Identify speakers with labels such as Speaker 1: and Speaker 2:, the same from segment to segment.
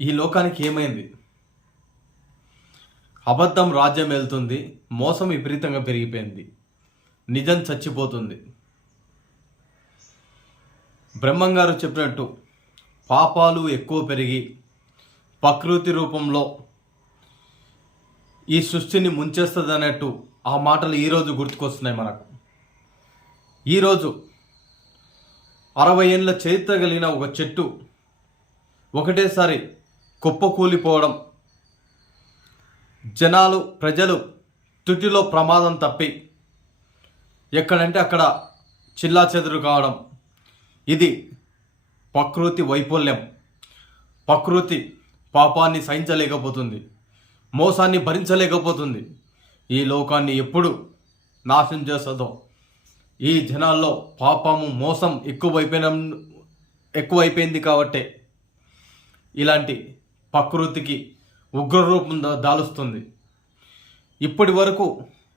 Speaker 1: ఈ లోకానికి ఏమైంది? అబద్ధం రాజ్యం వెళ్తుంది మోసం విపరీతంగా పెరిగిపోయింది నిజం చచ్చిపోతుంది. బ్రహ్మంగారు చెప్పినట్టు పాపాలు ఎక్కువ పెరిగి ప్రకృతి రూపంలో ఈ సృష్టిని ముంచేస్తుంది అన్నట్టు ఆ మాటలు ఈరోజు గుర్తుకొస్తున్నాయి మనకు. ఈరోజు అరవై ఏళ్ళ చరిత్ర కలిగిన ఒక చెట్టు ఒకటేసారి కుప్పకూలిపోవడం. జనాలు ప్రజలు తుటిలో ప్రమాదం తప్పి ఎక్కడంటే అక్కడ చిల్లా చెదురు కావడం. ఇది ప్రకృతి వైఫల్యం. ప్రకృతి పాపాన్ని సహించలేకపోతుంది. మోసాన్ని భరించలేకపోతుంది. ఈ లోకాన్ని ఎప్పుడు నాశనం చేస్తుందో. ఈ జనాల్లో పాపము మోసం ఎక్కువైపోయిన ఎక్కువైపోయింది కాబట్టే. ఇలాంటి ప్రకృతికి ఉగ్రరూపం దాలుస్తుంది. ఇప్పటి వరకు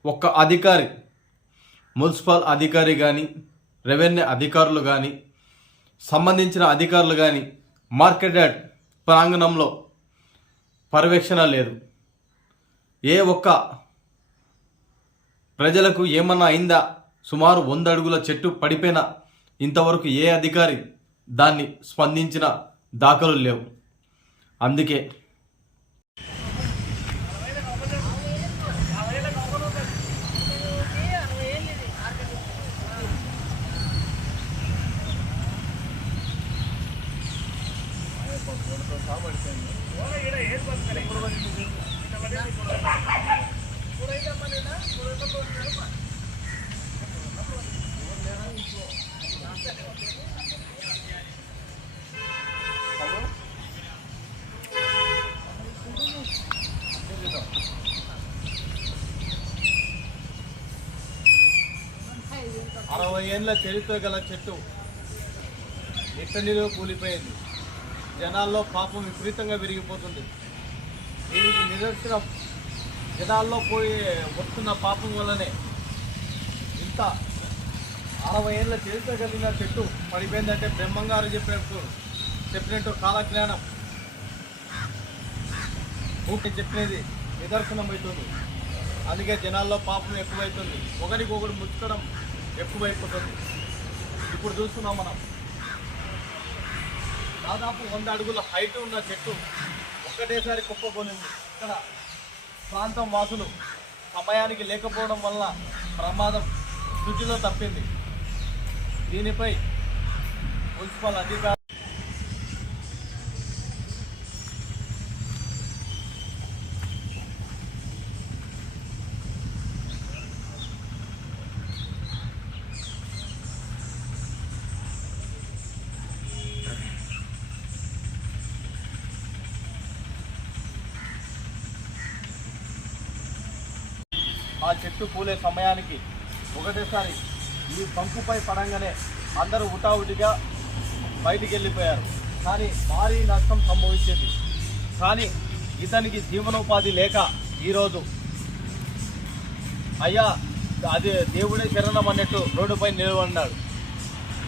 Speaker 1: ఒక్క అధికారి మున్సిపల్ అధికారి కానీ రెవెన్యూ అధికారులు కానీ సంబంధించిన అధికారులు కానీ మార్కెట్ యార్డ్ ప్రాంగణంలో పర్యవేక్షణ లేదు. ఏ ఒక్క ప్రజలకు ఏమన్నా అయిందా? సుమారు వంద అడుగుల చెట్టు పడిపోయినా ఇంతవరకు ఏ అధికారి దాన్ని స్పందించిన దాఖలు లేవు. అందుకే. అరవై ఏళ్ళ చరిత్ర గల చెట్టు నిట్టనిలో కూలిపోయింది. జనాల్లో పాపం విపరీతంగా పెరిగిపోతుంది దీనికి నిదర్శనం జనాల్లో పోయి వస్తున్న పాపం వల్లనే ఇంత అరవై ఏళ్ళ చరిత్ర కలిగిన చెట్టు పడిపోయిందంటే బ్రహ్మంగారు చెప్పినట్టు చెప్పినట్టు కాలజ్ఞానం. ఊరికి చెప్పినది నిదర్శనం అవుతుంది అందుకే జనాల్లో పాపం ఎక్కువైతుంది. ఒకరికొకరు ముచ్చడం ఎక్కువైపోతుంది. ఇప్పుడు చూస్తున్నాం మనం. దాదాపు వంద అడుగుల హైట్ ఉన్న చెట్టు ఒక్కటేసారి కుప్పకొనింది ఇక్కడ ప్రాంతం వాసులు సమయానికి లేకపోవడం వల్ల ప్రమాదం శుచిలో తప్పింది. దీనిపై మున్సిపల్ అధికారులు ఆ చెట్టు పూలే సమయానికి ఒకటేసారి ఈ బంకుపై పడంగానే అందరూ ఉటావుటిగా బయటికి వెళ్ళిపోయారు కానీ భారీ నష్టం సంభవించింది. కానీ ఇతనికి జీవనోపాధి లేక ఈరోజు అయ్యా అది దేవుడే శరణం అన్నట్టు రోడ్డుపై నిలబడినాడు.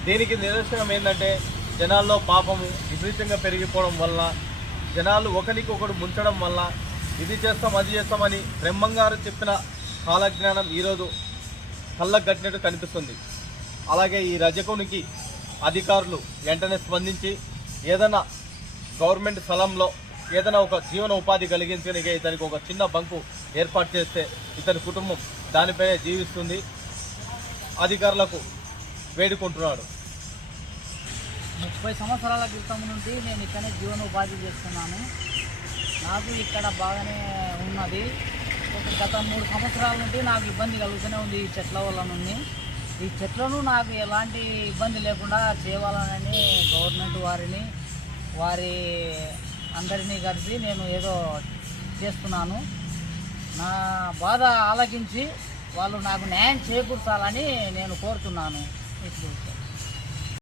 Speaker 1: దీనికి నిదర్శనం ఏంటంటే జనాల్లో పాపము విపరీతంగా పెరిగిపోవడం వల్ల జనాలు ఒకరికొకడు ముంచడం వల్ల ఇది చేస్తాం అది చేస్తామని బ్రహ్మంగారు చెప్పిన కాలజ్ఞానం ఈరోజు కళ్ళకు కట్టినట్టు కనిపిస్తుంది. అలాగే ఈ రజకునికి అధికారులు వెంటనే స్పందించి ఏదైనా గవర్నమెంట్ స్థలంలో ఏదైనా ఒక జీవన ఉపాధి కలిగించడానికి ఇతనికి ఒక చిన్న బంకు ఏర్పాటు చేస్తే ఇతని కుటుంబం దానిపైనే జీవిస్తుంది. అధికారులకు వేడుకుంటున్నాడు.
Speaker 2: ముప్పై సంవత్సరాల క్రితం నుండి నేను ఇక్కడనే జీవనోపాధి చేస్తున్నాను. నాకు ఇక్కడ బాగానే ఉన్నది. గత మూడు సంవత్సరాల నుండి నాకు ఇబ్బంది కలుగుతూనే ఉంది ఈ చెట్ల వల్ల నుండి. ఈ చెట్లను నాకు ఎలాంటి ఇబ్బంది లేకుండా చేయాలనని గవర్నమెంట్ వారిని వారి అందరినీ కలిసి నేను ఏదో చేస్తున్నాను. నా బాధ ఆలకించి వాళ్ళు నాకు న్యాయం చేకూర్చాలని నేను కోరుతున్నాను. ఇప్పుడు